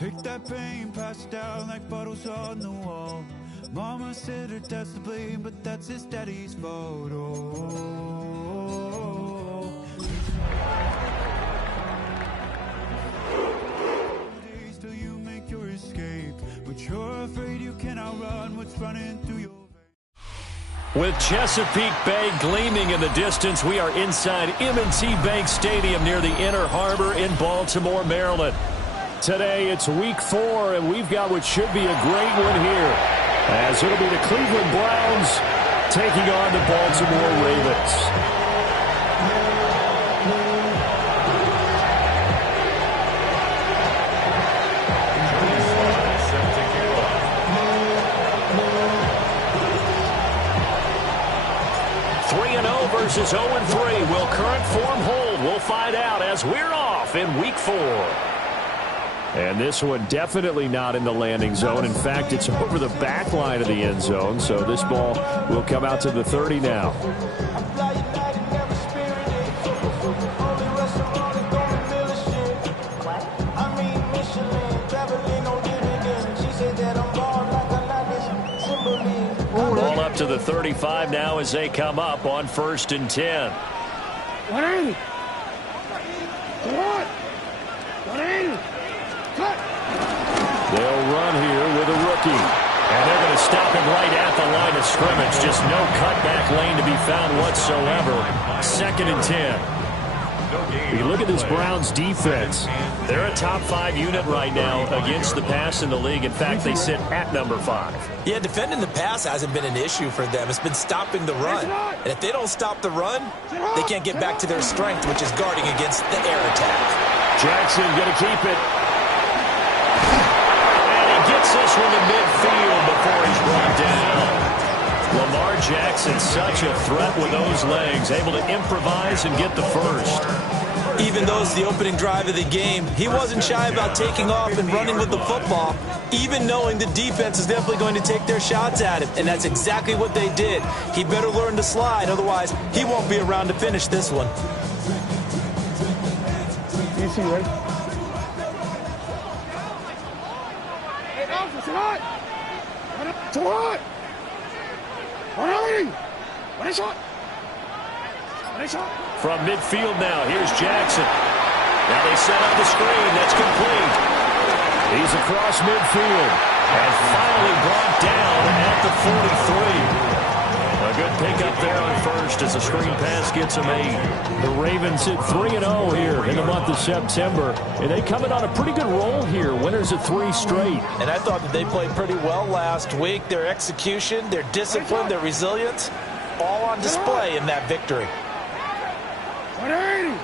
Take that pain, pass it down like bottles on the wall. Mama said her dad's to blame, but that's his daddy's fault. Days till you make your escape, but you're afraid you can outrun what's running through your veins. With Chesapeake Bay gleaming in the distance, we are inside M&T Bank Stadium near the Inner Harbor in Baltimore, Maryland. Today, it's week 4, and we've got what should be a great one here, as it'll be the Cleveland Browns taking on the Baltimore Ravens. Versus 0-3. Will current form hold? We'll find out as we're off in week 4. And this one definitely not in the landing zone. In fact, it's over the back line of the end zone. So this ball will come out to the 30 now. Ball up to the 35 now as they come up on 1st and 10. 180. They'll run here with a rookie. And they're going to stop him right at the line of scrimmage. Just no cutback lane to be found whatsoever. 2nd and 10. You look at this Browns defense. They're a top 5 unit right now against the pass in the league. In fact, they sit at number 5. Yeah, defending the pass hasn't been an issue for them. It's been stopping the run. And if they don't stop the run, they can't get back to their strength, which is guarding against the air attack. Jackson going to keep it. And he gets this one to midfield before he's brought down. Lamar Jackson, such a threat with those legs, able to improvise and get the first. Even though it's the opening drive of the game, he wasn't shy about taking off and running with the football, even knowing the defense is definitely going to take their shots at him, and that's exactly what they did. He better learn to slide, otherwise he won't be around to finish this one. Easy, right? Hey, Alpha, sit on! Sit on! From midfield now, here's Jackson. Now they set up the screen. That's complete. He's across midfield and finally brought down at the 43. A good pickup there on first as the screen pass gets him 8. The Ravens hit 3-0 here in the month of September, and they come in on a pretty good roll here. Winners of 3 straight. And I thought that they played pretty well last week. Their execution, their discipline, their resilience, all on display in that victory. 180.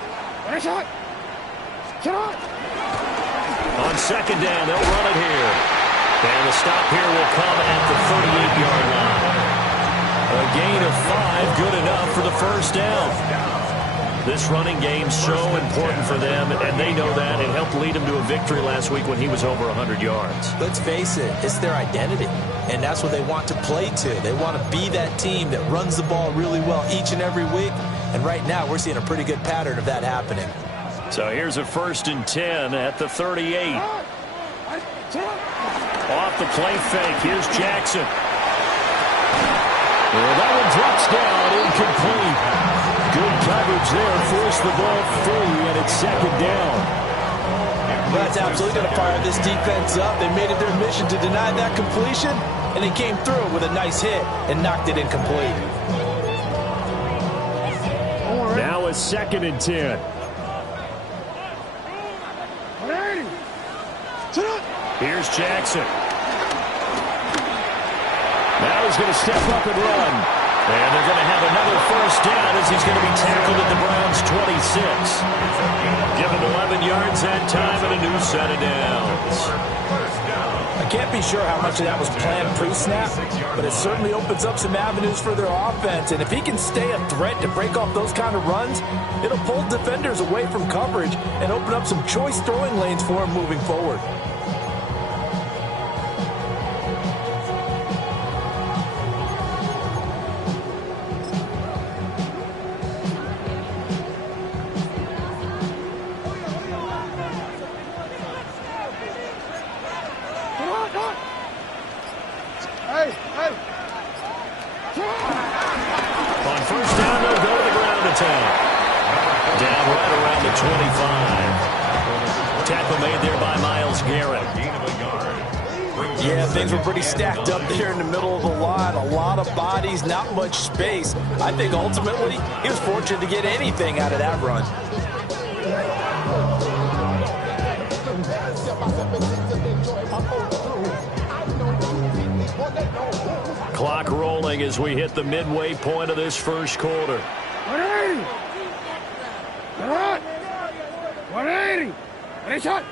On 2nd down, they'll run it here. And the stop here will come at the 38-yard line. A gain of 5, good enough for the first down. This running game's so important for them, and they know that. It helped lead them to a victory last week when he was over 100 yards. Let's face it, it's their identity, and that's what they want to play to. They want to be that team that runs the ball really well each and every week, and right now we're seeing a pretty good pattern of that happening. So here's a 1st and 10 at the 38. Off the play fake, here's Jackson. Well, that one drops down, incomplete. Good coverage there, forced the ball free, and it's 2nd down. Well, that's absolutely going to fire this defense up. They made it their mission to deny that completion, and they came through with a nice hit and knocked it incomplete. Now a 2nd and 10. Here's Jackson. Now he's going to step up and run. And they're going to have another first down as he's going to be tackled at the Browns' 26. Given 11 yards that time and a new set of downs. I can't be sure how much of that was planned pre-snap, but it certainly opens up some avenues for their offense. And if he can stay a threat to break off those kind of runs, it'll pull defenders away from coverage and open up some choice throwing lanes for him moving forward. 25. Tackle made there by Myles Garrett. Yeah, things were pretty stacked up there in the middle of the line. A lot of bodies, not much space. I think ultimately he was fortunate to get anything out of that run. Clock rolling as we hit the midway point of this first quarter. 180. All right. 180. Ready, shot.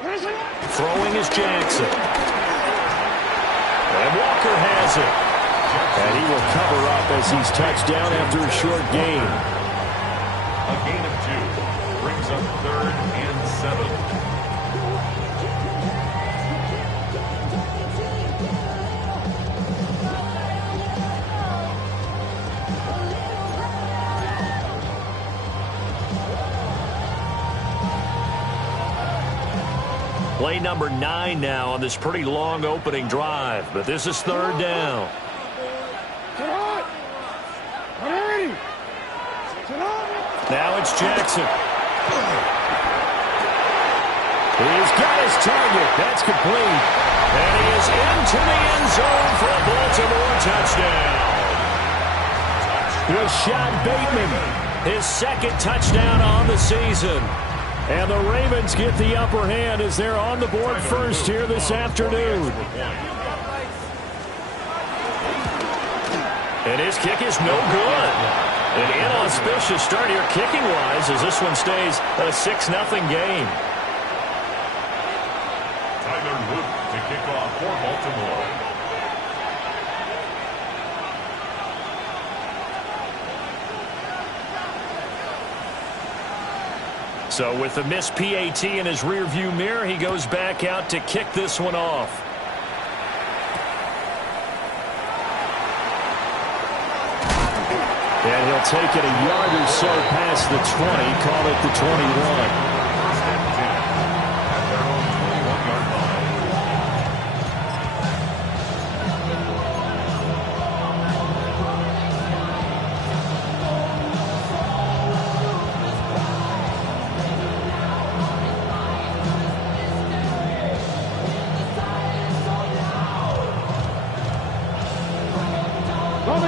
Throwing is Jackson. And Walker has it. And he will cover up as he's touched down after a short gain. A gain of 2 brings up 3rd and 7. Play number 9 now on this pretty long opening drive, but this is 3rd down. Now it's Jackson. He's got his target. That's complete. And he is into the end zone for a Baltimore touchdown. Rashad Bateman, his 2nd touchdown on the season. And the Ravens get the upper hand as they're on the board first here this afternoon. And his kick is no good. An inauspicious start here kicking-wise as this one stays a 6-0 game. Tyler Luke to kick off for Baltimore. So with the missed PAT in his rearview mirror, he goes back out to kick this one off. And he'll take it a yard or so past the 20, call it the 21. First and 10 at their own 21-yard line.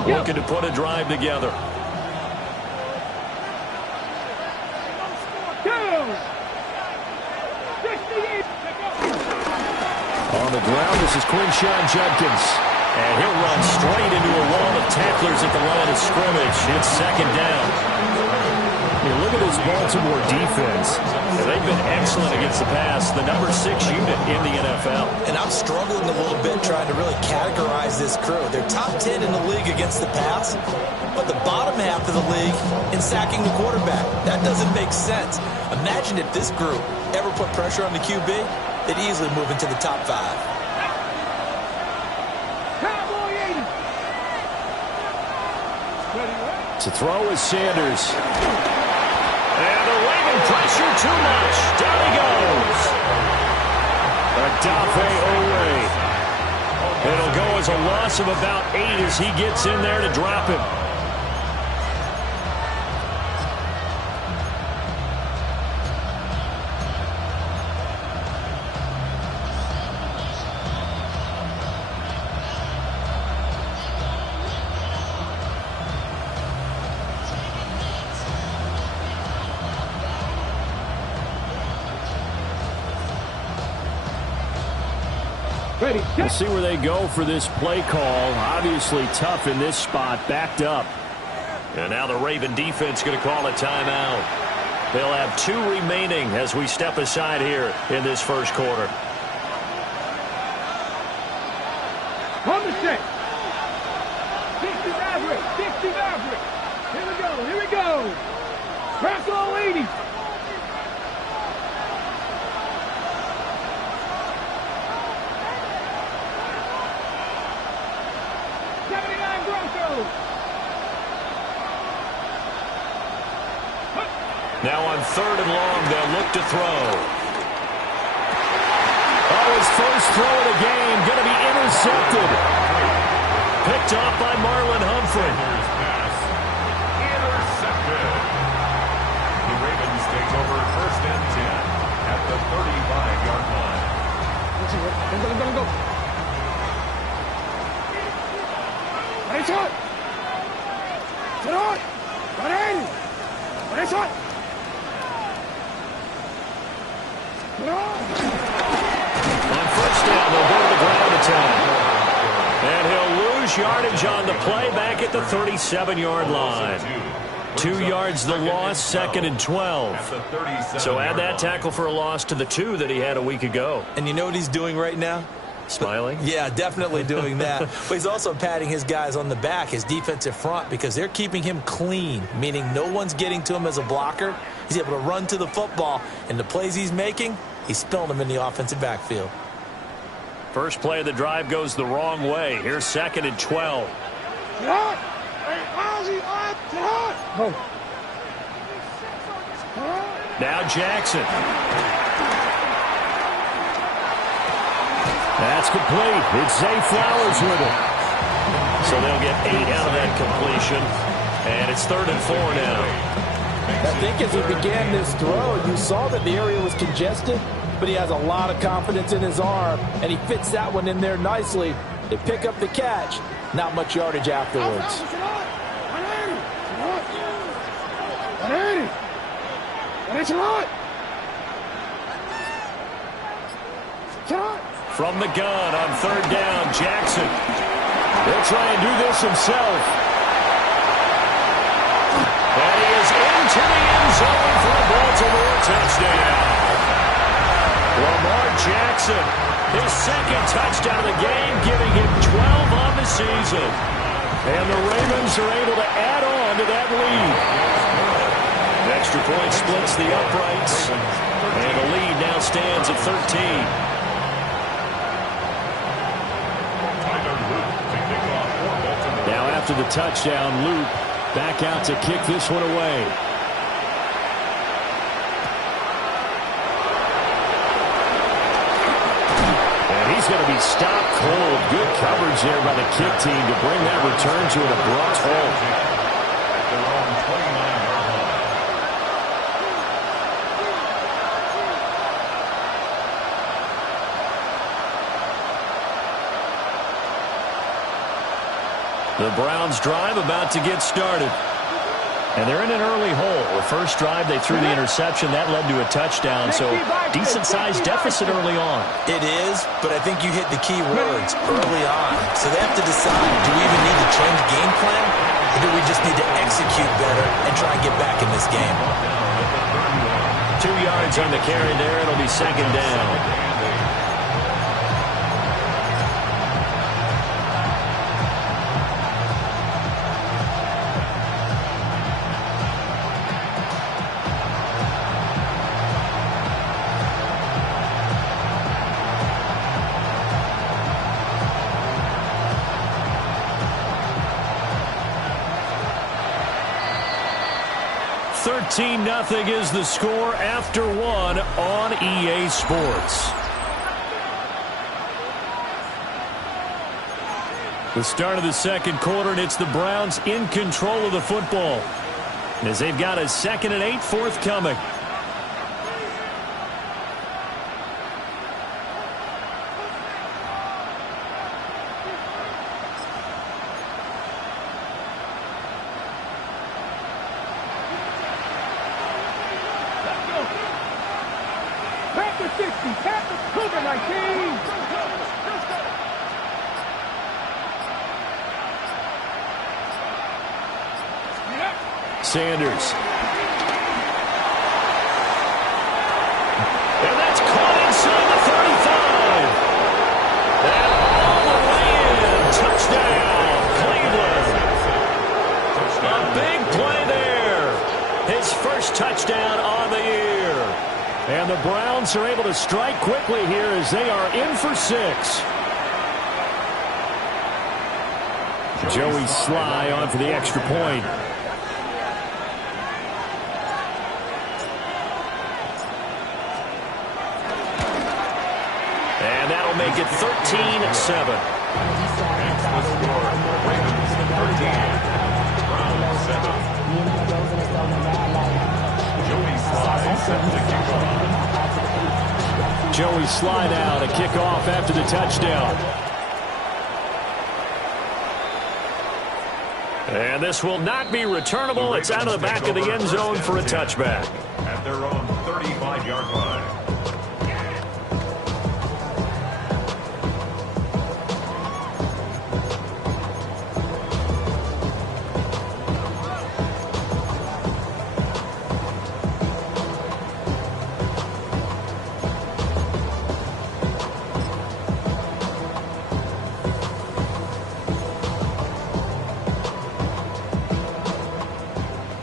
Looking to put a drive together. On the ground, this is Quinshon Judkins. And he'll run straight into a wall of tacklers at the line of scrimmage. It's 2nd down. Hey, look at this Baltimore defense. They've been excellent against the pass, the number 6 unit in the NFL. And I'm struggling a little bit trying to really categorize this crew. They're top 10 in the league against the pass, but the bottom half of the league in sacking the quarterback. That doesn't make sense. Imagine if this group ever put pressure on the QB, they'd easily move into the top 5. To throw is Sanders. And the Raven pressure too much. Down he goes. Adafe Owe. It'll go as a loss of about 8 as he gets in there to drop him. We'll see where they go for this play call. Obviously tough in this spot, backed up. And now the Raven defense going to call a timeout. They'll have 2 remaining as we step aside here in this first quarter. On the set. 60 Maverick. 60 Maverick. Here we go. Here we go. Press all 80. Now on 3rd and long, they'll look to throw. Oh, his first throw of the game going to be intercepted. Picked off by Marlon Humphrey. Intercepted. Go. Ready, shot. Shot. Ready. Ready, shot. On first down, they'll go to the ground attack. And he'll lose yardage on the play back at the 37-yard line. 2 yards the loss, 2nd and 12. So add that tackle for a loss to the 2 that he had a week ago. And you know what he's doing right now? Smiling? Yeah, definitely doing that. But he's also patting his guys on the back, his defensive front, because they're keeping him clean, meaning no one's getting to him as a blocker. He's able to run to the football, and the plays he's making, he's spilling them in the offensive backfield. First play of the drive goes the wrong way. Here's 2nd and 12. Now Jackson. That's complete. It's Zay Flowers with it. So they'll get 8 out of that completion. And it's 3rd and 4 now. I think as he began this throw, you saw that the area was congested, but he has a lot of confidence in his arm, and he fits that one in there nicely. They pick up the catch. Not much yardage afterwards. From the gun on 3rd down, Jackson. He'll try and do this himself. And he is into the end zone for a Baltimore touchdown. Lamar Jackson, his 2nd touchdown of the game, giving him 12 on the season. And the Ravens are able to add on to that lead. The extra point splits the uprights, and the lead now stands at 13. Now after the touchdown, Luke back out to kick this one away. He's going to be stopped cold. Good coverage there by the kick team to bring that return to an abrupt halt. Their own 29-yard line. The Browns drive about to get started. And they're in an early hole. The first drive, they threw the interception. That led to a touchdown, so decent-sized deficit early on. It is, but I think you hit the key words early on. So they have to decide, do we even need to change game plan, or do we just need to execute better and try and get back in this game? 2 yards on the carry there. It'll be 2nd down. Nothing is the score after 1 on EA Sports. The start of the 2nd quarter, and it's the Browns in control of the football as they've got a 2nd and 8 forthcoming. Sanders. And that's caught inside the 35. And all the way in. Touchdown, Cleveland. A big play there. His first touchdown on the year. And the Browns are able to strike quickly here as they are in for 6. Joey Sly on for the extra point. And that'll make it 13-7. Makes the score, Ravens 13, Browns 7. Joey Sly set the kickoff. Joey Sly now to kick off after the touchdown. And this will not be returnable. It's out of the back of the end zone for a touchback. At their own 35-yard line.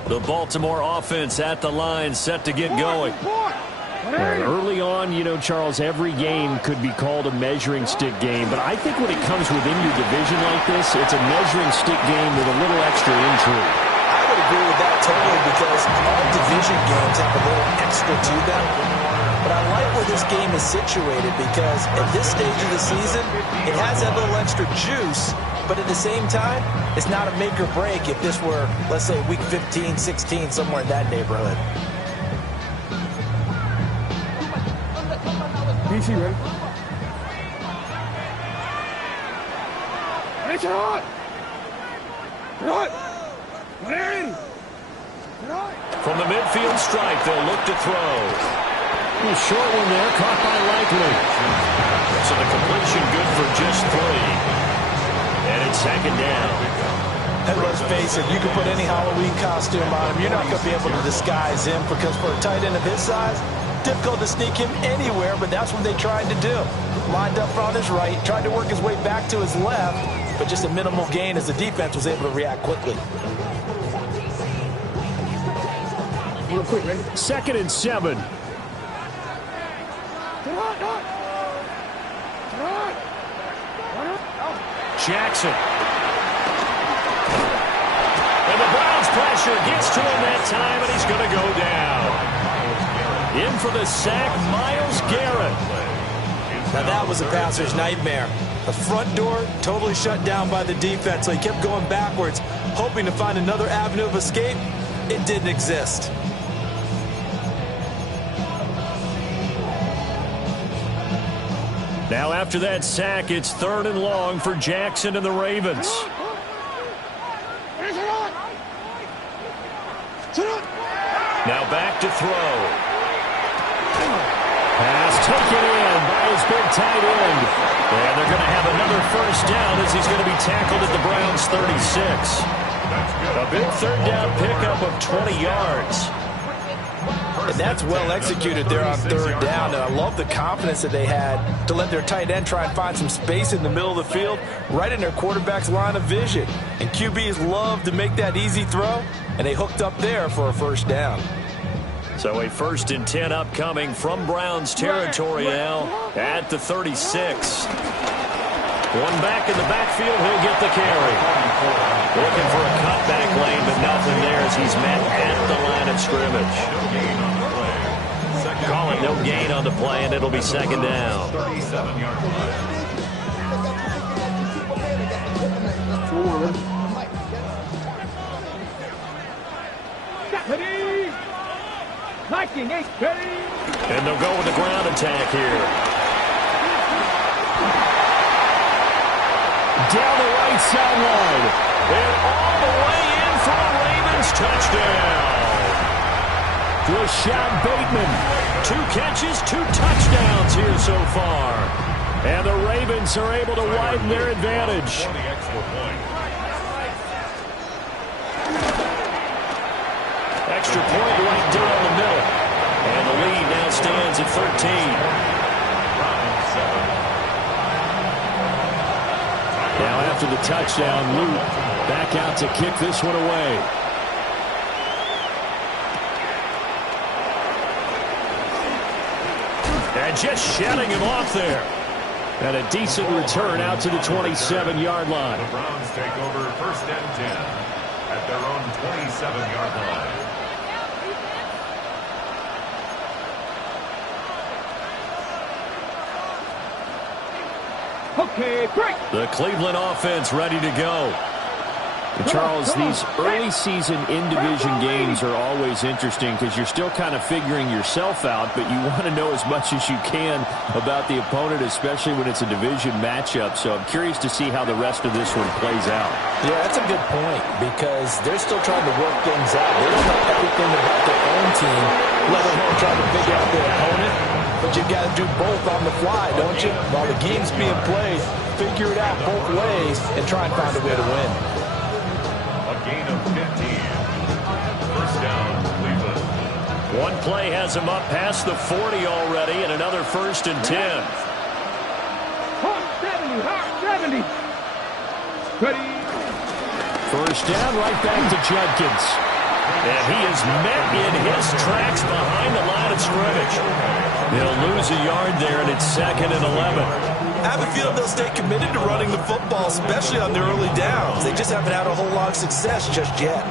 The Baltimore offense at the line, set to get going. And early on, you know, Charles, every game could be called a measuring stick game. But I think when it comes within your division like this, it's a measuring stick game with a little extra intrigue. I would agree with that totally because all division games have a little extra to them. But I like where this game is situated because at this stage of the season, it has that little extra juice. But at the same time, it's not a make or break if this were, let's say, week 15, 16, somewhere in that neighborhood. DC, ready? It's hot! Hot! From the midfield stripe, they'll look to throw. A short one there, caught by Likely. So the completion good for just 3. And it's second down. And let's face it, you can put any Halloween costume on him. You're not going to be able to disguise him because for a tight end of his size, difficult to sneak him anywhere, but that's what they tried to do. Lined up on his right, tried to work his way back to his left, but just a minimal gain as the defense was able to react quickly. Real quick, ready? 2nd and 7. Jackson. And the Browns pressure gets to him that time, and he's going to go down. In for the sack, Myles Garrett. Now that was a passer's nightmare. The front door totally shut down by the defense, so he kept going backwards, hoping to find another avenue of escape. It didn't exist. Now after that sack, it's 3rd and long for Jackson and the Ravens. Now back to throw. Pass taken in by his big tight end. And they're going to have another first down as he's going to be tackled at the Browns' 36. A big 3rd down pickup of 20 yards. And that's well executed there on 3rd down. And I love the confidence that they had to let their tight end try and find some space in the middle of the field, right in their quarterback's line of vision. And QBs love to make that easy throw, and they hooked up there for a first down. So a 1st and 10 upcoming from Browns territory now at the 36. One back in the backfield, he'll get the carry. Looking for a cutback lane, but nothing there as he's met at the line of scrimmage. Call it no gain on the play, and it'll be 2nd down. 37-yard line. And they'll go with the ground attack here. Down the right sideline. And all the way in for a Ravens touchdown. Rashad Bateman. 2 catches, 2 touchdowns here so far. And the Ravens are able to widen their advantage. Extra point right down the middle. And the lead now stands at 13. Now after the touchdown, Luke back out to kick this one away. And just shutting him off there. And a decent return out to the 27-yard line. The Browns take over 1st and 10 at their own 27-yard line. Okay, break. The Cleveland offense ready to go. Charles, these early season in-division games are always interesting because you're still kind of figuring yourself out, but you want to know as much as you can about the opponent, especially when it's a division matchup. So I'm curious to see how the rest of this one plays out. Yeah, that's a good point because they're still trying to work things out. They don't know everything about their own team, let alone trying to figure out their opponent. But you've got to do both on the fly, don't you? While the game's being played, figure it out both ways and try and find a way to win. A gain of 15. First down, Cleveland. One play has him up past the 40 already, and another 1st and 10. Hot 70, hot 70. Ready. First down, right back to Judkins. And he is met in his tracks behind the line of scrimmage. They'll lose a yard there, and it's 2nd and 11. I have a feeling they'll stay committed to running the football, especially on their early downs. They just haven't had a whole lot of success just yet.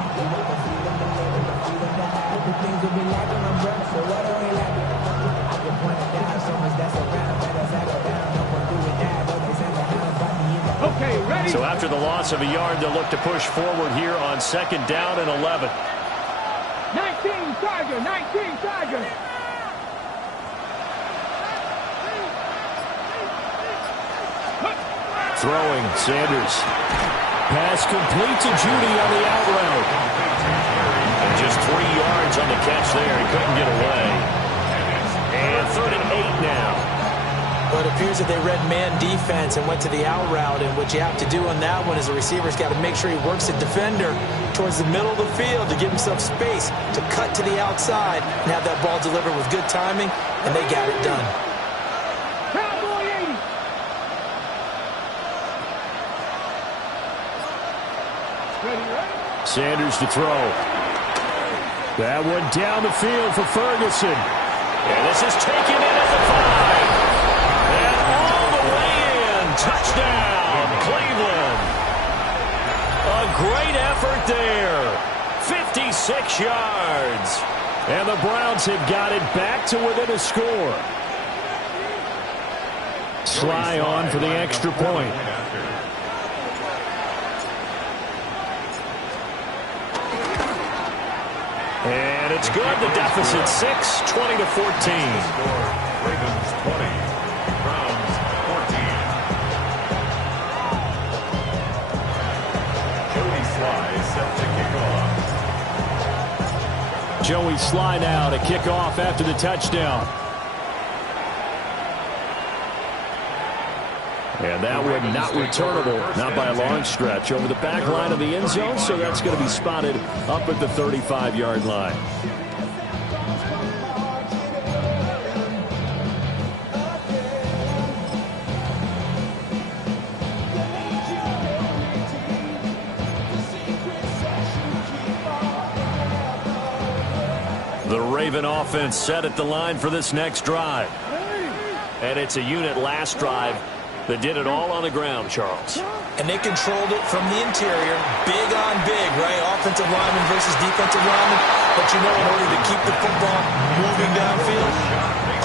Okay, ready. So after the loss of a yard, they'll look to push forward here on 2nd down and 11. 19 Tiger, 19 Tiger. Throwing, Sanders. Pass complete to Judy on the out route. And just 3 yards on the catch there. He couldn't get away. And 3rd and 8 now. But it appears that they read man defense and went to the out route. And what you have to do on that one is the receiver's got to make sure he works the defender towards the middle of the field to give himself space to cut to the outside and have that ball delivered with good timing. And they got it done. Cowboy 80. Ready, ready. Sanders to throw. That one down the field for Ferguson. And this is taken in at the 5. And all the way in. Touchdown, Cleveland. A great effort there. 56 yards. And the Browns have got it back to within a score. Sly on for the extra point. And it's good. The deficit 6, 20-14. Ravens 20, Browns 14. Joey Sly set to kick off. Joey Sly now to kick off after the touchdown. And that one not returnable, not by a long stretch, over the back line of the end zone, so that's going to be spotted up at the 35-yard line. The Raven offense set at the line for this next drive. And it's a unit last drive that did it all on the ground, Charles. And they controlled it from the interior, big on big, right? Offensive lineman versus defensive lineman. But you know, in order to keep the football moving downfield,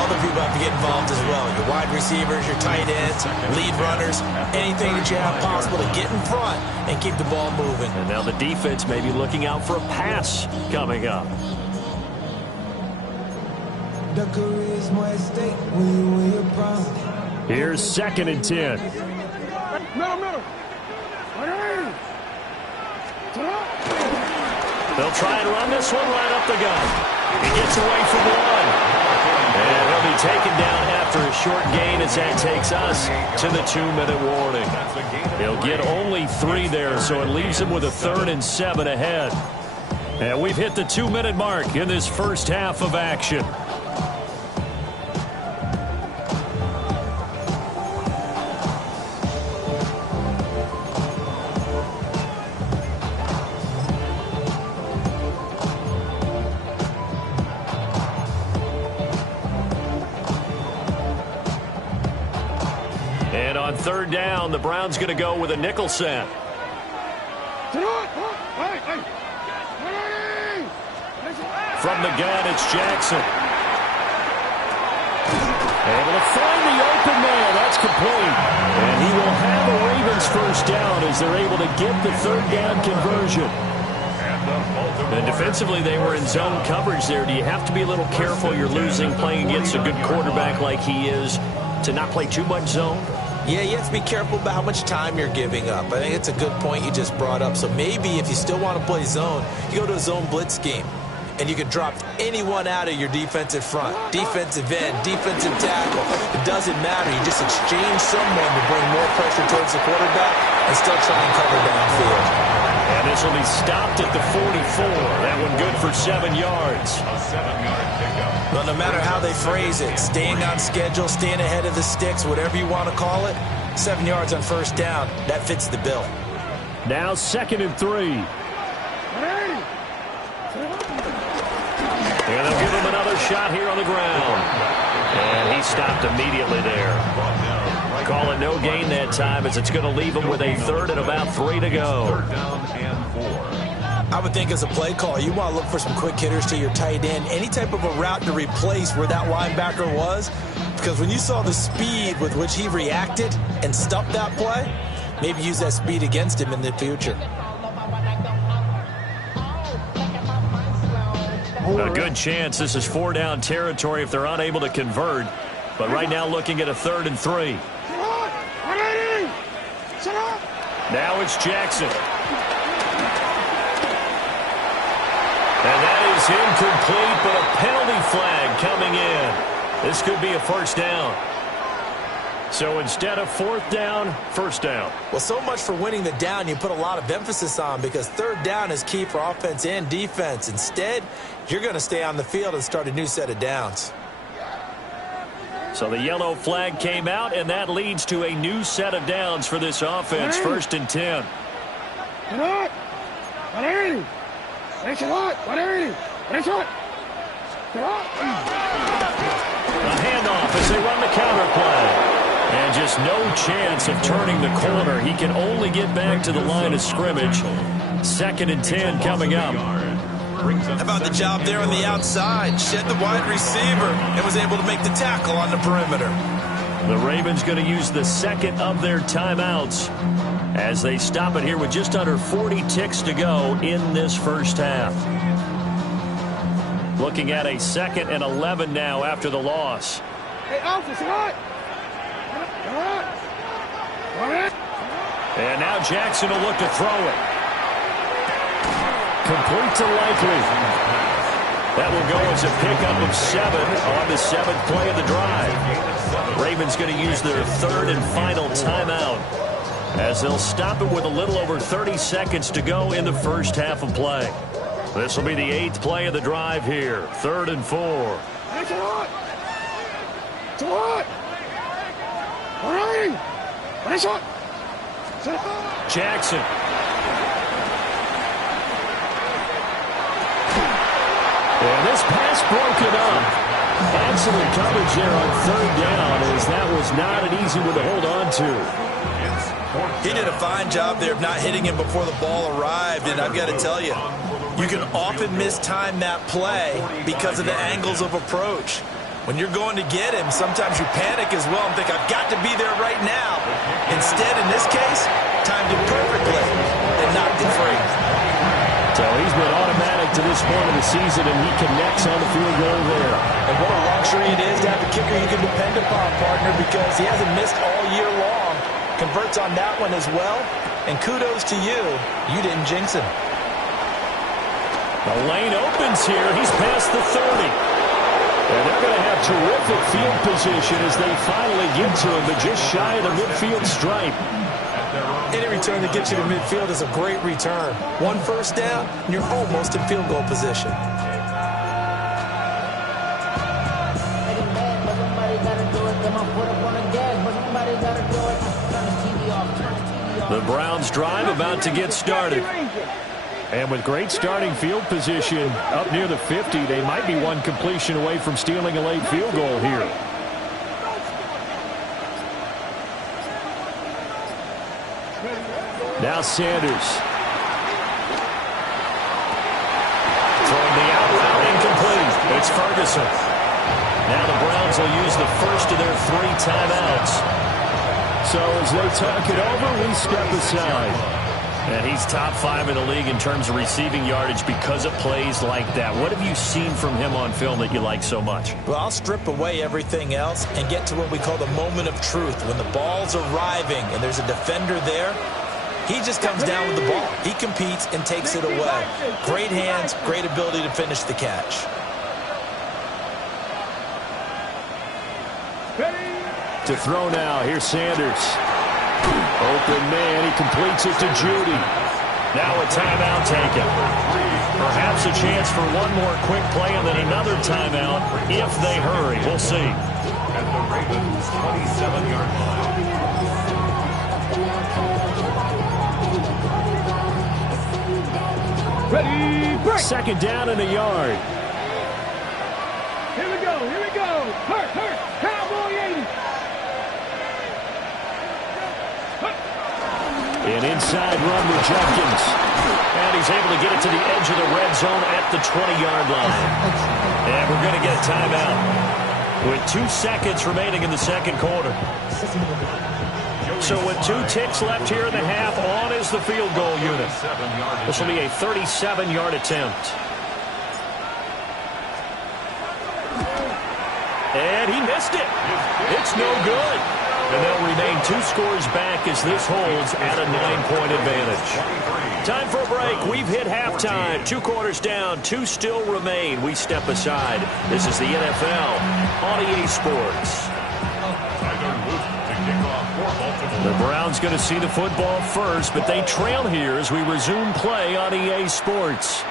other people have to get involved as well. Your wide receivers, your tight ends, lead runners, anything that you have possible to get in front and keep the ball moving. And now the defense may be looking out for a pass coming up. The career is more at stake when you're proud. Here's 2nd and 10. Middle. They'll try and run this one right up the gut. He gets away from one. And he'll be taken down after a short gain as that takes us to the 2-minute warning. He'll get only 3 there, so it leaves him with a 3rd and 7 ahead. And we've hit the 2-minute mark in this first half of action. And on 3rd down, the Browns going to go with a nickel set. From the gun, it's Jackson. Able to find the open man. That's complete. And he will have a Ravens first down as they're able to get the third down conversion. And defensively, they were in zone coverage there. Do you have to be a little careful? You're losing playing against a good quarterback like he is to not play too much zone? Yeah, you have to be careful about how much time you're giving up. I think it's a good point you just brought up. So maybe if you still want to play zone, you go to a zone blitz scheme. And you can drop anyone out of your defensive front. Defensive end, defensive tackle. It doesn't matter. You just exchange someone to bring more pressure towards the quarterback and still try and cover downfield. And this will be stopped at the 44. That one good for 7 yards. A 7-yard pickup. Well, no matter how they phrase it, staying on schedule, staying ahead of the sticks, whatever you want to call it, 7 yards on first down, that fits the bill. Now 2nd and 3. And they'll give him another shot here on the ground. And he stopped immediately there. Call it no gain that time as it's going to leave him with a 3rd and about 3 to go. 3rd down and 4. I would think as a play call, you want to look for some quick hitters to your tight end, any type of a route to replace where that linebacker was. Because when you saw the speed with which he reacted and stopped that play, maybe use that speed against him in the future. A good chance this is 4-down territory if they're unable to convert. But right now looking at a 3rd and 3. Now it's Jackson. And that is incomplete, but a penalty flag coming in. This could be a first down. So instead of 4th down, 1st down. Well, so much for winning the down you put a lot of emphasis on because 3rd down is key for offense and defense. Instead, you're going to stay on the field and start a new set of downs. So the yellow flag came out, and that leads to a new set of downs for this offense. 1st and 10. A handoff as they run the counter play. And just no chance of turning the corner. He can only get back to the line of scrimmage. 2nd and 10 coming up. How about the job there on the outside? Shed the wide receiver and was able to make the tackle on the perimeter. The Ravens going to use the 2nd of their timeouts as they stop it here with just under 40 ticks to go in this first half. Looking at a 2nd and 11 now after the loss. Hey, officer, what? And now Jackson will look to throw it. Complete to Likely. That will go as a pickup of 7 on the 7th play of the drive. Ravens going to use their 3rd and final timeout as they'll stop it with a little over 30 seconds to go in the first half of play. This will be the 8th play of the drive here. 3rd and 4. Jackson. And this pass broken up. Excellent coverage there on 3rd down as that was not an easy one to hold on to. He did a fine job there of not hitting him before the ball arrived, and I've got to tell you, you can often mistime that play because of the angles of approach. When you're going to get him, sometimes you panic as well and think, I've got to be there right now. Instead, in this case, timed it perfectly and knocked it free. So he's been automatic to this point of the season, and he connects on the field goal there. And what a luxury it is to have a kicker you can depend upon, partner, because he hasn't missed all year long. Converts on that one as well. And kudos to you. You didn't jinx him. The lane opens here. He's past the 30. And they're going to have terrific field position as they finally get to him, but just shy of the midfield stripe. Any return that gets you to midfield is a great return. 1 first down, and you're almost in field goal position. The Browns drive about to get started. And with great starting field position up near the 50, they might be one completion away from stealing a late field goal here. Now Sanders. Throwing the out route incomplete. It's Ferguson. Now the Browns will use the first of their 3 timeouts. So as they talk it over, we step aside. And he's top 5 in the league in terms of receiving yardage because of plays like that. What have you seen from him on film that you like so much? Well, I'll strip away everything else and get to what we call the moment of truth. When the ball's arriving and there's a defender there, he just comes down with the ball. He competes and takes it away. Great hands, great ability to finish the catch. To throw now, here's Sanders. Open man, he completes it to Judy. Now a timeout taken. Perhaps a chance for one more quick play and then another timeout if they hurry. We'll see. At the Ravens' 27-yard line. Ready, break. Second down and a yard. Here we go, here we go. Hurt, Cowboy 80. An inside run with Jenkins. And he's able to get it to the edge of the red zone at the 20-yard line. And we're going to get a timeout with 2 seconds remaining in the second quarter. So with 2 ticks left here in the half, on is the field goal unit. This will be a 37-yard attempt. And he missed it. It's no good. And they'll remain 2 scores back as this holds at a 9-point advantage. Time for a break. We've hit halftime. 2 quarters down. 2 still remain. We step aside. This is the NFL on EA Sports. The Browns going to see the football first, but they trail here as we resume play on EA Sports.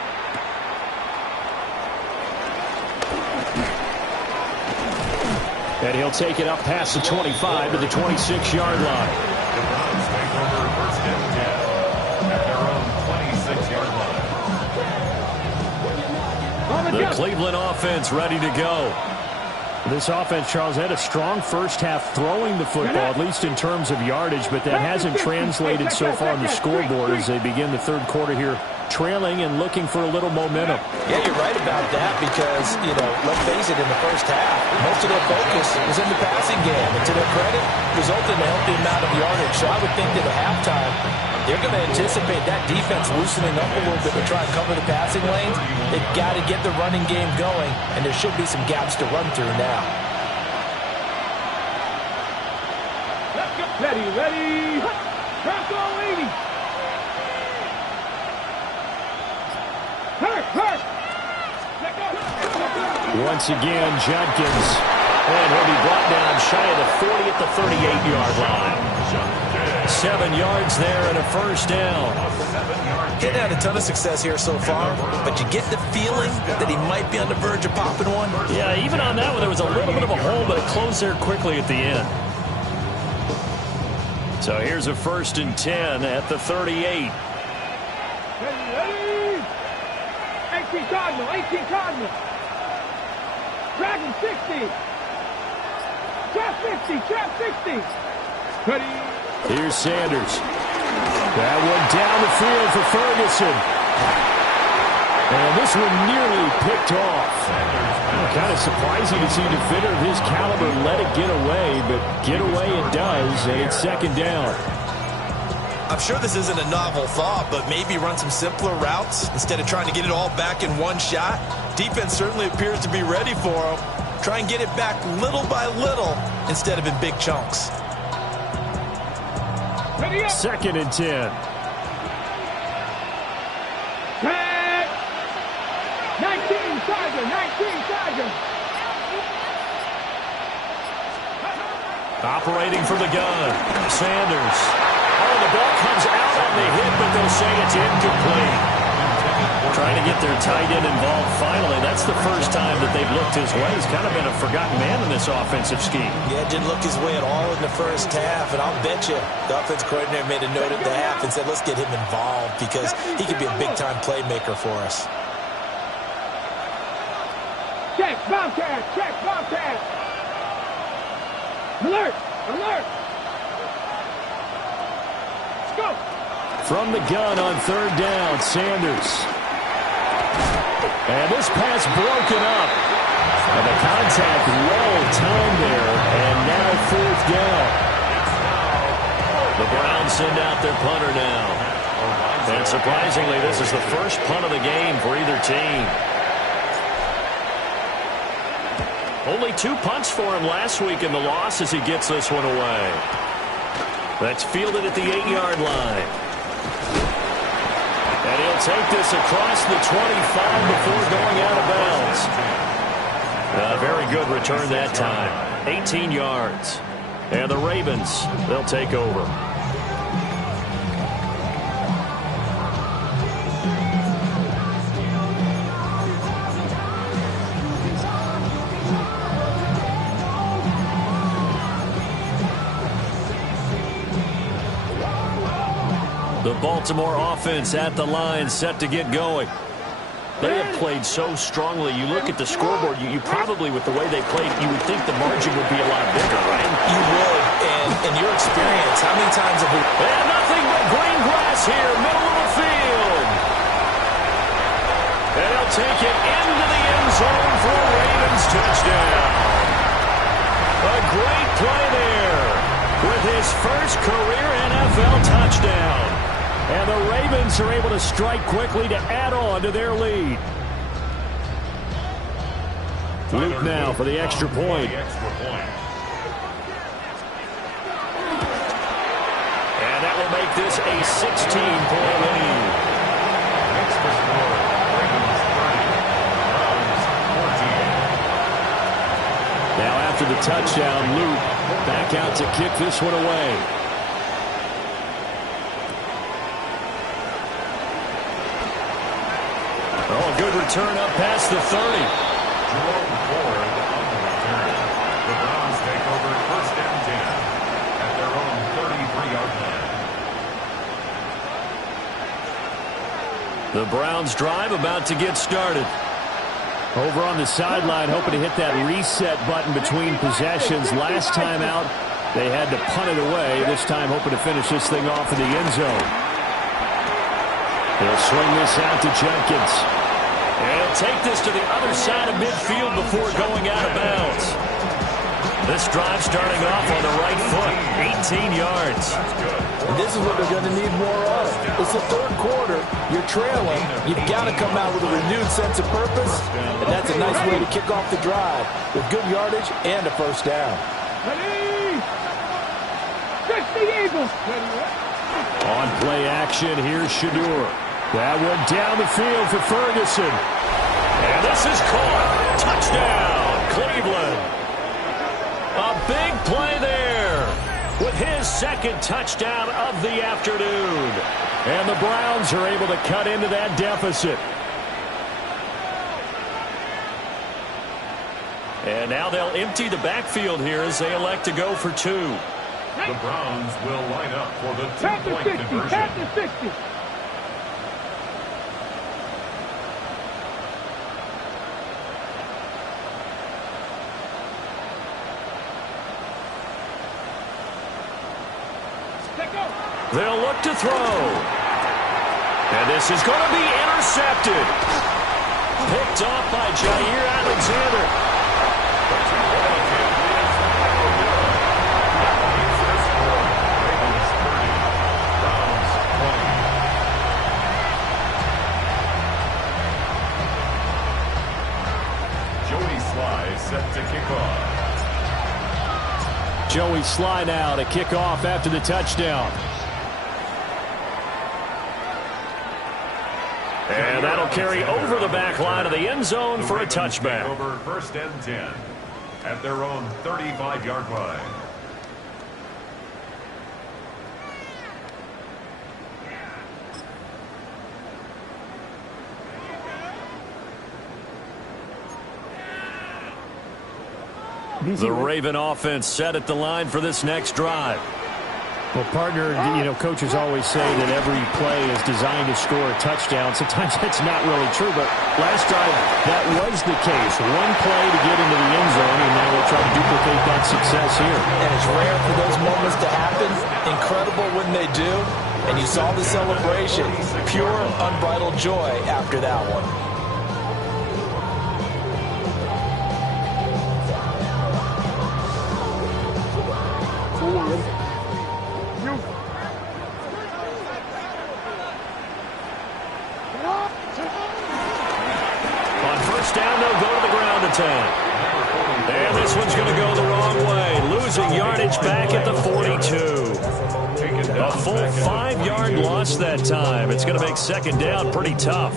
And he'll take it up past the 25 to the 26-yard line. The Browns take over first and 10 at their own 26-yard line. The Cleveland offense ready to go. This offense, Charles, had a strong first half throwing the football, at least in terms of yardage, but that hasn't translated so far on the scoreboard as they begin the third quarter here, trailing and looking for a little momentum. Yeah, you're right about that because, let's face it, in the first half, most of their focus was in the passing game. And to their credit, resulted in a healthy amount of yardage. So I would think that at halftime, they're going to anticipate that defense loosening up a little bit to try and cover the passing lanes. They've got to get the running game going, and there should be some gaps to run through now. Ready. Bronco 80. Hurt. Once again, Jenkins. And he'll be brought down shy of the 40 at the 38-yard line. 7 yards there and a first down. He's had a ton of success here so far, but you get the feeling that he might be on the verge of popping one. Yeah, even on that one, there was a little bit of a hole, but it closed there quickly at the end. So here's a 1st and 10 at the 38. Ready. 18 Cardinal. Dragon 60. Trap 60. Ready. Here's Sanders. That one down the field for Ferguson. And this one nearly picked off. Kind of surprising to see a defender of his caliber let it get away, but get away it does, and it's 2nd down. I'm sure this isn't a novel thought, but maybe run some simpler routes instead of trying to get it all back in one shot. Defense certainly appears to be ready for him. Try and get it back little by little instead of in big chunks. 2nd and 10. 19 Tiger. Operating from the gun, Sanders. Oh, the ball comes out on the hit, but they'll say it's incomplete. Trying to get their tight end involved finally. That's the first time that they've looked his way. He's kind of been a forgotten man in this offensive scheme. Yeah, didn't look his way at all in the first half, and I'll bet you the offense coordinator made a note at the half and said, let's get him involved because he could be a big-time playmaker for us. Check, Bobcat. Alert. Let's go. From the gun on 3rd down, Sanders. And this pass broken up. And the contact well timed there, and now 4th down. The Browns send out their punter now. And surprisingly, this is the first punt of the game for either team. Only 2 punts for him last week in the loss as he gets this one away. That's fielded at the 8-yard line. And he'll take this across the 25 before going out of bounds. Very good return that time. 18 yards. And the Ravens, they'll take over. The Baltimore offense at the line, set to get going. They have played so strongly. You look at the scoreboard, you probably, with the way they played, you would think the margin would be a lot bigger, right? You would, and in your experience, how many times have we... And nothing but green grass here, middle of the field. And he'll take it into the end zone for a Ravens touchdown. A great play there with his first career NFL touchdown. And the Ravens are able to strike quickly to add on to their lead. Luke now for the extra point. And that will make this a 16-point lead. Extra score, Ravens 30, Browns 14. Now after the touchdown, Luke back out to kick this one away. Oh, a good return up past the 30. Jerome Ford on the return. The Browns take over first and 10 at their own 33-yard line. The Browns drive about to get started. Over on the sideline, hoping to hit that reset button between possessions. Last time out, they had to punt it away. This time, hoping to finish this thing off in the end zone. They'll swing this out to Jenkins. And he'll take this to the other side of midfield before going out of bounds. This drive starting off on the right foot, 18 yards. And this is what they're going to need more of. It's the third quarter. You're trailing. You've got to come out with a renewed sense of purpose. And that's a nice way to kick off the drive with good yardage and a first down. Ready? 60 Eagles. On play action, here's Shadur. That one down the field for Ferguson. And this is caught. Touchdown, Cleveland. A big play there with his second touchdown of the afternoon. And the Browns are able to cut into that deficit. And now they'll empty the backfield here as they elect to go for 2. The Browns will line up for the Tap the 2-point 60. conversion. Tap the 60. They'll look to throw. And this is going to be intercepted. Picked off by Jair Alexander. Joey Sly set to kick off. Joey Sly now to kick off after the touchdown. And that'll carry over the back line of the end zone for a touchback. Over first and 10 at their own 35-yard line. The Raven offense set at the line for this next drive. Well, partner, coaches always say that every play is designed to score a touchdown. Sometimes that's not really true, but last drive, that was the case. One play to get into the end zone, and now we'll try to duplicate that success here. And it's rare for those moments to happen. Incredible when they do. And you saw the celebration. Pure, unbridled joy after that one. losing yardage back at the 42. A full 5-yard loss that time. It's going to make second down pretty tough.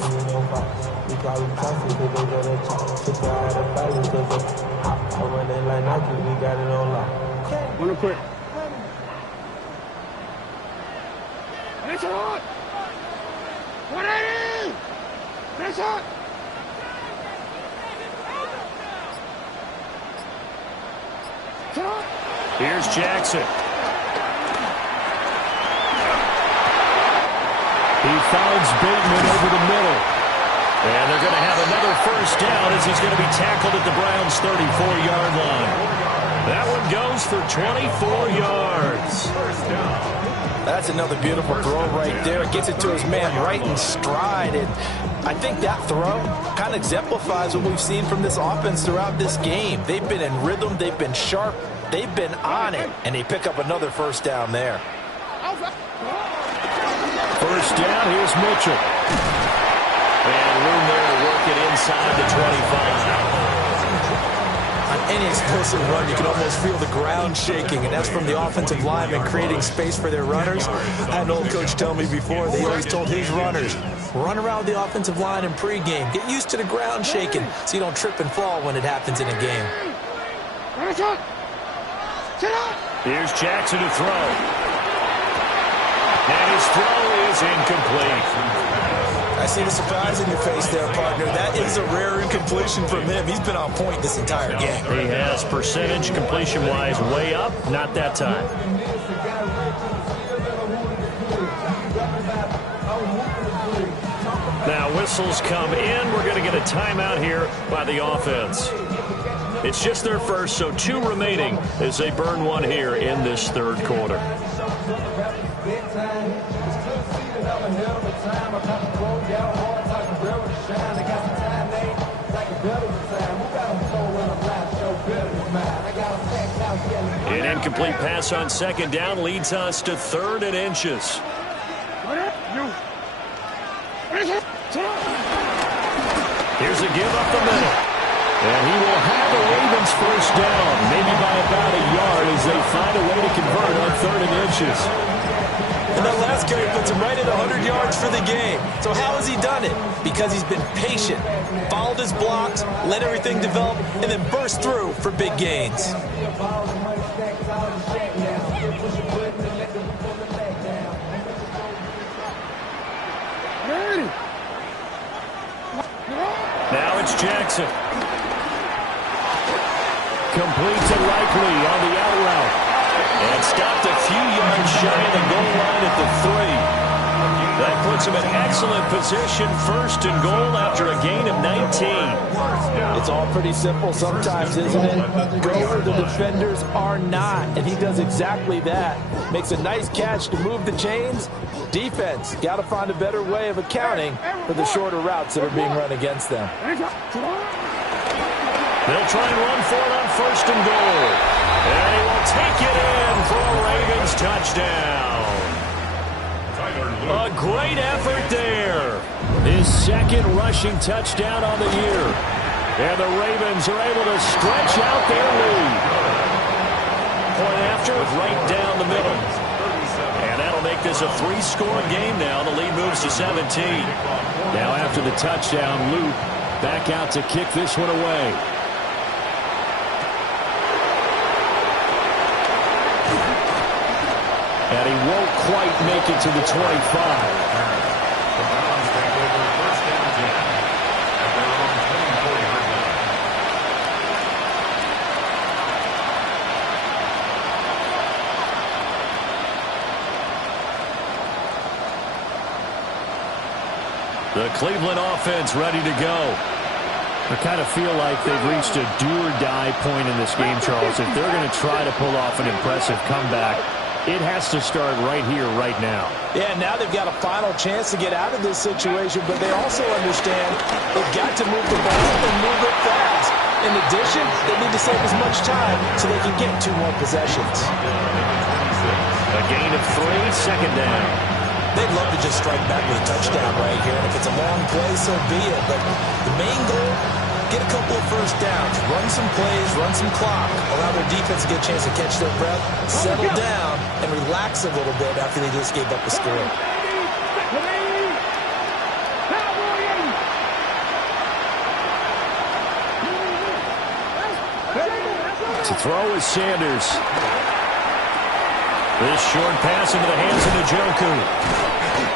One quick. Finish it on! 180! Finish it! Here's Jackson. He finds Bateman over the middle. And they're going to have another first down as he's going to be tackled at the Browns' 34-yard line. That one goes for 24 yards. That's another beautiful throw right there. It gets it to his man right in stride. And I think that throw kind of exemplifies what we've seen from this offense throughout this game. They've been in rhythm. They've been sharp. They've been on it. And they pick up another first down there. First down, here's Mitchell. And room there to work it inside the 25. On any explosive run, you can almost feel the ground shaking, and that's from the offensive linemen creating space for their runners. I had an old coach tell me before, they always told his runners, run around the offensive line in pregame. Get used to the ground shaking so you don't trip and fall when it happens in a game. Here's Jackson to throw. And his throw is incomplete. I see the surprise in your face there, partner. That is a rare incompletion from him. He's been on point this entire game. He has percentage completion-wise way up. Not that time. Now whistles come in. We're going to get a timeout here by the offense. It's just their first, so 2 remaining as they burn one here in this third quarter. An incomplete pass on second down leads us to 3rd and inches. Here's a give up the middle. And he will have the Ravens first down, maybe by about a yard as they find a way to convert on 3rd and inches. And that last carry puts him right at 100 yards for the game. So how has he done it? Because he's been patient, followed his blocks, let everything develop, and then burst through for big gains. Now it's Jackson. Complete to Likely on the out route. And stopped a few yards shy of the goal line at the 3. That puts him in excellent position, 1st and goal after a gain of 19. It's all pretty simple sometimes, isn't it? Go where the defenders are not, and he does exactly that. Makes a nice catch to move the chains. Defense, got to find a better way of accounting for the shorter routes that are being run against them. They'll try and run for it on 1st and goal. And he will take it in for a Ravens touchdown. A great effort there. His 2nd rushing touchdown on the year. And the Ravens are able to stretch out their lead. Point after, right down the middle. And that'll make this a 3-score game now. The lead moves to 17. Now after the touchdown, Luke back out to kick this one away. And he won't quite make it to the 25. The Browns take over 1st and 10 at their own 24-yard line. The Cleveland offense ready to go. I kind of feel like they've reached a do-or-die point in this game, Charles. If they're going to try to pull off an impressive comeback, it has to start right here, right now. Yeah, now they've got a final chance to get out of this situation, but they also understand they've got to move the ball and move it fast. In addition, they need to save as much time so they can get 2 more possessions. A gain of 3, 2nd down. They'd love to just strike back with a touchdown right here, and if it's a long play, so be it. But the main goal, get get a couple of first downs, run some plays, run some clock, allow their defense to get a chance to catch their breath, settle down, and relax a little bit after they just gave up a score. To throw is Sanders. This short pass into the hands of Njoku.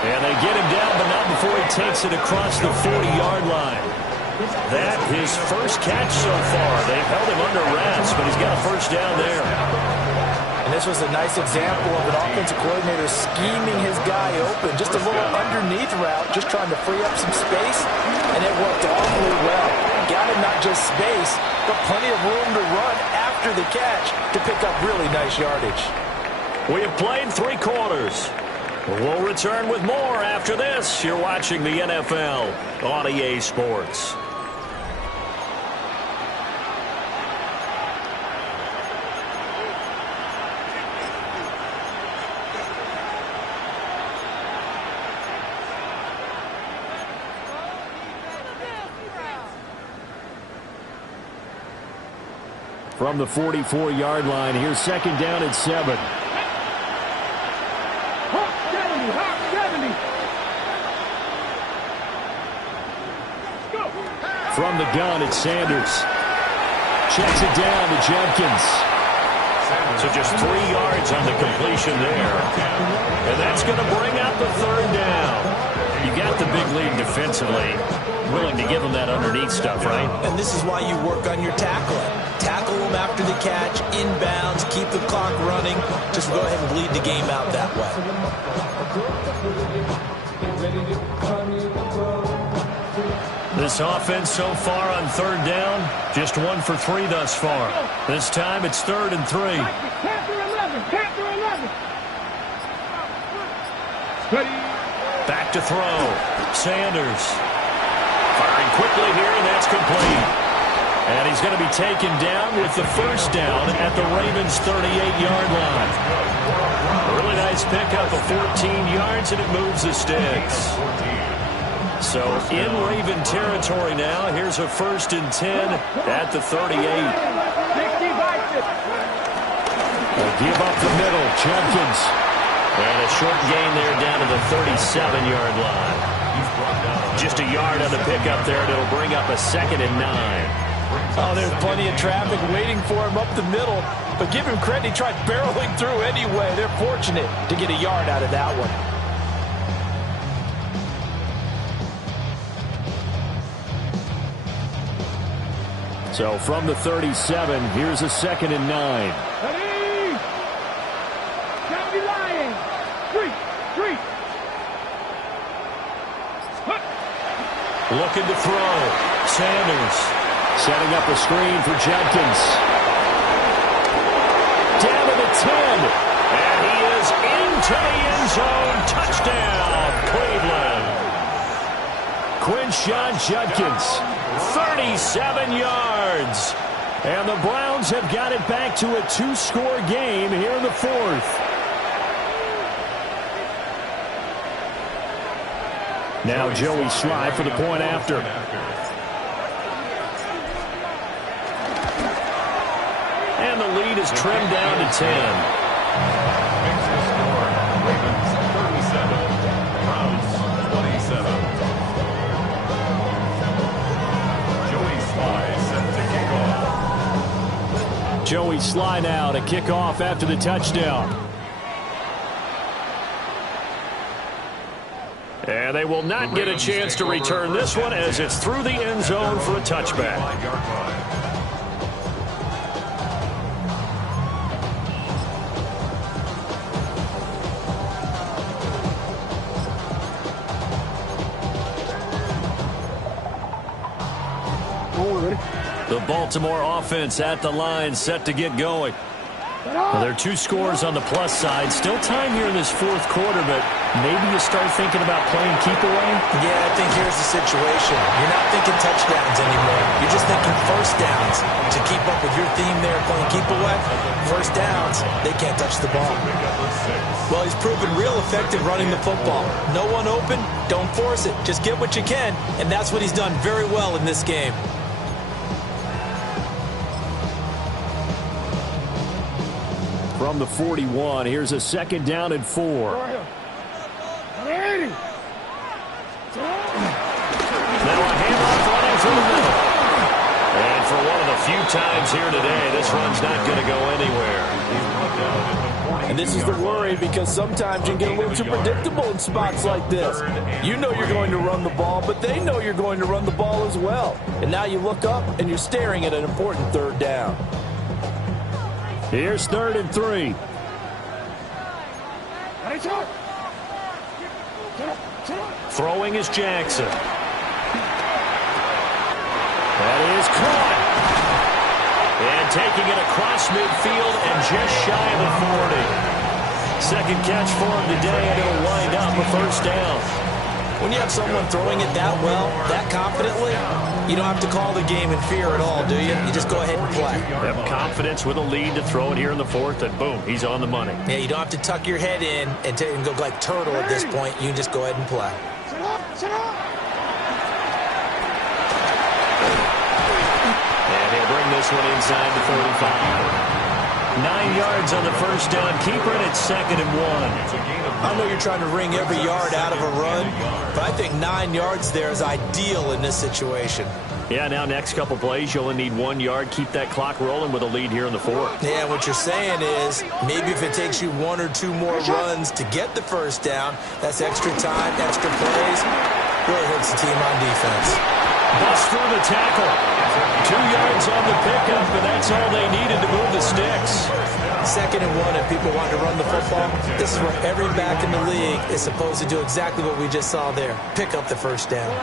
And they get him down, but not before he takes it across the 40-yard line. That his first catch so far. They've held him under wraps, but he's got a first down there. And this was a nice example of an offensive coordinator scheming his guy open. Just a little underneath route, just trying to free up some space, and it worked awfully well. Got him not just space, but plenty of room to run after the catch to pick up really nice yardage. We have played 3 quarters. We'll return with more after this. You're watching the NFL on EA Sports. From the 44-yard line, here's second down and 7. From the gun, it's Sanders. Checks it down to Judkins. So just 3 yards on the completion there. And that's going to bring up the third down. You got the big lead defensively. Willing to give them that underneath stuff, right? And this is why you work on your tackling. Tackle them after the catch, inbounds, keep the clock running. Just go ahead and bleed the game out that way. This offense so far on third down, just 1 for 3 thus far. This time it's 3rd and 3. Back to throw. Sanders. Firing quickly here, and that's complete. And he's going to be taken down with the first down at the Ravens' 38-yard line. A really nice pickup of 14 yards, and it moves the sticks. So in Raven territory now. Here's a 1st and 10 at the 38. They give up the middle. Judkins. And a short gain there down to the 37-yard line. Just a yard on the pickup there, and it'll bring up a 2nd and 9. Oh, there's plenty of traffic waiting for him up the middle. But give him credit, he tried barreling through anyway. They're fortunate to get a yard out of that one. So from the 37, here's a 2nd and 9. Ready? County Lions. 3. Looking to throw. Sanders setting up a screen for Judkins. Down to the 10. And he is into the end zone. Touchdown, Cleveland. Quinshon Judkins, 37 yards. And the Browns have got it back to a 2-score game here in the 4th. Now Joey Sly for the point after. And the lead is trimmed down to 10. Makes the score. Ravens 37, Browns 27. Joey Sly set to kick off. Joey Sly now to kick off after the touchdown. And they will not get a chance to return this one as it's through the end zone for a touchback. The Baltimore offense at the line, set to get going. Well, there are 2 scores on the plus side. Still time here in this 4th quarter, but maybe you start thinking about playing keep away? Yeah, I think here's the situation. You're not thinking touchdowns anymore. You're just thinking first downs. To keep up with your theme there, playing keep away, first downs, they can't touch the ball. Well, he's proven real effective running the football. No one open, don't force it. Just get what you can, and that's what he's done very well in this game. from the 41. Here's a 2nd down and 4. Now a handoff running through the middle. And for one of the few times here today, this run's not going to go anywhere. And this is the worry, because sometimes you can get a little too predictable in spots like this. You know you're going to run the ball, but they know you're going to run the ball as well. And now you look up and you're staring at an important 3rd down. Here's 3rd and 3. Throwing is Jackson. That is caught. And taking it across midfield and just shy of the 40. 2nd catch for him today, and it'll wind up a 1st down. When you have someone throwing it that well, that confidently, you don't have to call the game in fear at all, do you? You just go ahead and play. Have confidence with a lead to throw it here in the 4th, and boom, he's on the money. Yeah, you don't have to tuck your head in and go like turtle at this point. You can just go ahead and play. And he'll bring this one inside the 35. 9 yards on the 1st down. Keeper it at 2nd and 1. I know you're trying to wring every yard out of a run, but I think 9 yards there is ideal in this situation. Yeah, now next couple plays, you only need 1 yard. Keep that clock rolling with a lead here in the 4th. Yeah, what you're saying is maybe if it takes you 1 or 2 more runs to get the 1st down, that's extra time, extra plays. Really hurts the team on defense. Bust through the tackle. 2 yards on the pickup, and that's all they needed to move the sticks. 2nd and 1, if people want to run the football, this is where every back in the league is supposed to do exactly what we just saw there. Pick up the 1st down.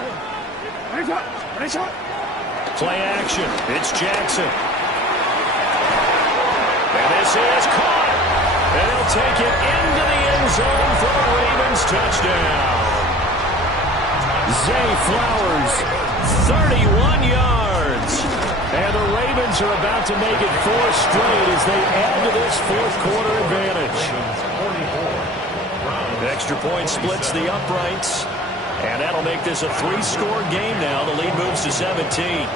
Play action. It's Jackson. And this is caught. And he'll take it into the end zone for the Ravens touchdown. Zay Flowers, 31 yards. And the Ravens are about to make it 4 straight as they add to this 4th quarter advantage. Extra point splits the uprights. And that'll make this a 3-score game now. The lead moves to 17.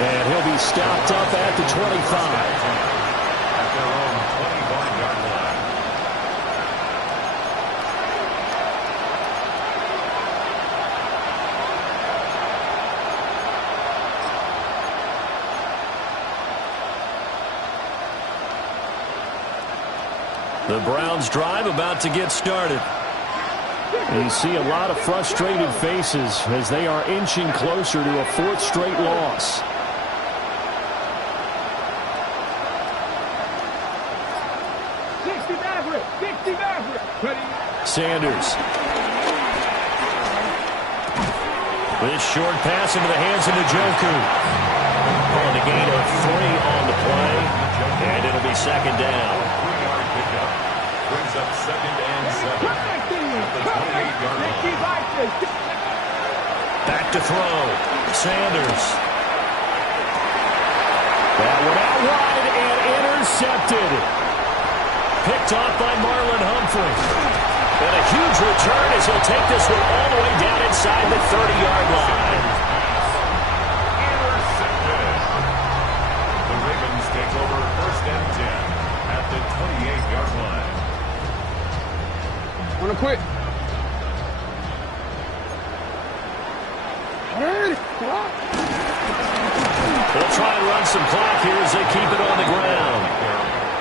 And he'll be stopped up at the 25. At their own 25-yard line. The Browns drive about to get started. You see a lot of frustrated faces as they are inching closer to a 4th straight loss. Sanders. This short pass into the hands of Njoku. On the gain of 3 on the play. And it'll be 2nd down. 3-yard pickup. Brings up 2nd and 7. At the 28-yard line. Back to throw. Sanders. That one out wide and intercepted. Picked off by Marlon Humphrey. And a huge return as he'll take this one all the way down inside the 30-yard line. Intercepted. The Ravens take over 1st and 10 at the 28-yard line. On a quick. They'll try and run some clock here as they keep it on the ground.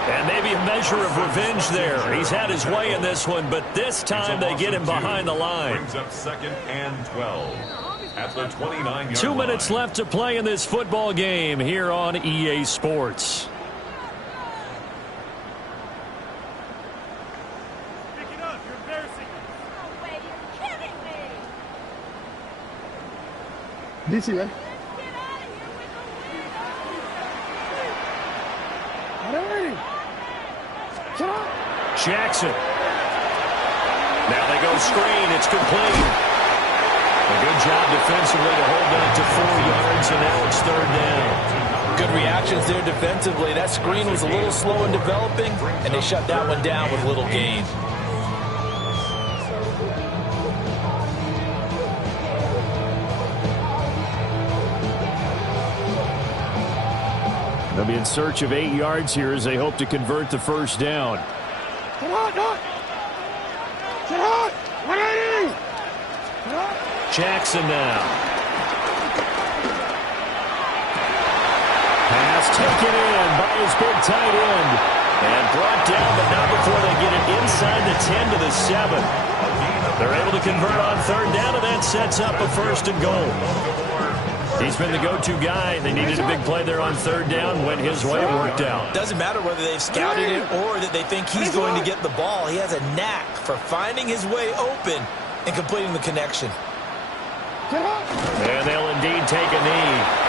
And maybe a measure of revenge there. He's had his way in this one, but this time they get him behind the line. Brings up 2nd and 12 at the 29-yard line. 2 minutes left to play in this football game here on EA Sports. Pick it up. You're embarrassing us. No way, you're kidding me. DC, right? Get out of here with Jackson. Now they go screen. It's complete. A good job defensively to hold that to 4 yards, and now it's 3rd down. Good reactions there defensively. That screen was a little slow in developing, and they shut that one down with little gain. be in search of 8 yards here as they hope to convert the first down. Jackson now. Pass taken in by his big tight end. And brought down, but not before they get it inside the 10 to the 7. They're able to convert on third down, and that sets up a first and goal. He's been the go-to guy. They needed a big play there on third down. Went his way. It worked out. Doesn't matter whether they've scouted it or that they think he's going to get the ball. He has a knack for finding his way open and completing the connection. And they'll indeed take a knee.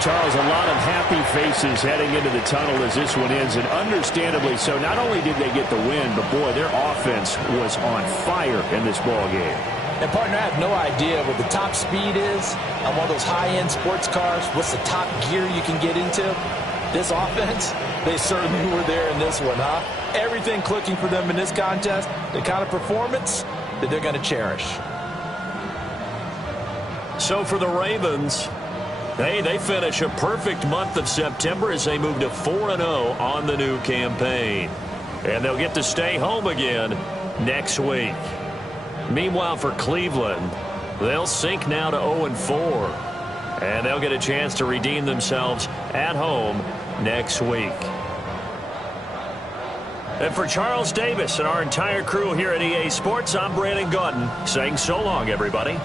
Charles, a lot of happy faces heading into the tunnel as this one ends, and understandably so. Not only did they get the win, but boy, their offense was on fire in this ball game. And partner, I have no idea what the top speed is on one of those high-end sports cars. What's the top gear you can get into? This offense, they certainly were there in this one, huh? Everything clicking for them in this contest, the kind of performance that they're going to cherish. So for the Ravens, hey, they finish a perfect month of September as they move to 4-0 on the new campaign. And they'll get to stay home again next week. Meanwhile, for Cleveland, they'll sink now to 0-4. And they'll get a chance to redeem themselves at home next week. And for Charles Davis and our entire crew here at EA Sports, I'm Brandon Gaudin saying so long, everybody.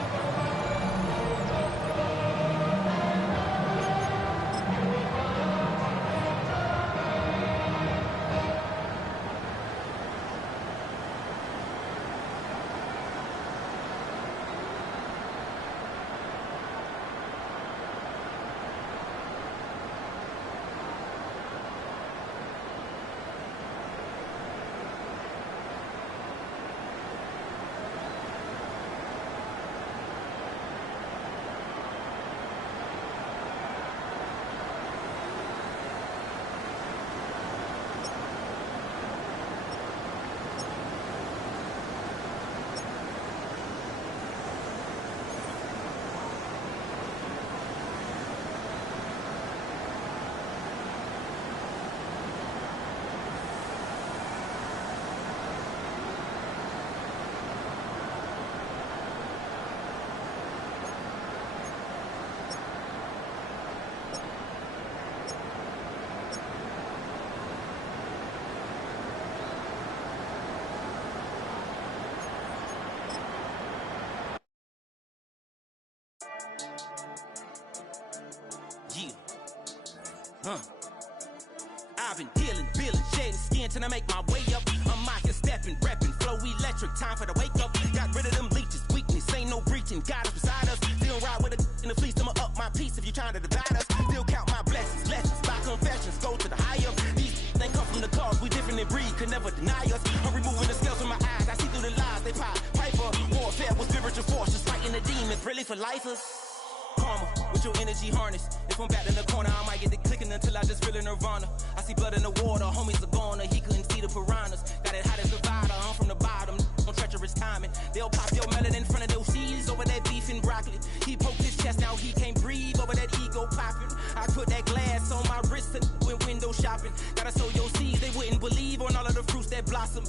I've been dealing, shedding skin till I make my way up. I'm mocking, stepping, repping, flow electric, time for the wake up. Got rid of them leeches, weakness, ain't no breaching. God is beside us, still ride with a in the fleece. I'ma up my piece if you're trying to divide us. Still count my blessings, lessons, by confessions, go to the higher. These they come from the cause, we different in breed, could never deny us. I'm removing the scales from my eyes, I see through the lies they pop. Piper, warfare with spiritual forces, fighting the demons, really for lifers. Karma, with your energy harness. If I'm back in the corner, I might get the clicking until I just feel a nirvana. I see blood in the water, homies are gone, he couldn't see the piranhas. Got it hot as a divider, I'm from the bottom, on treacherous timing. They'll pop your melon in front of those seeds over that beef and broccoli. He poked his chest, now he can't breathe over that ego popping. I put that glass on my wrist and went window shopping. Gotta sow your seeds, they wouldn't believe on all of the fruits that blossom.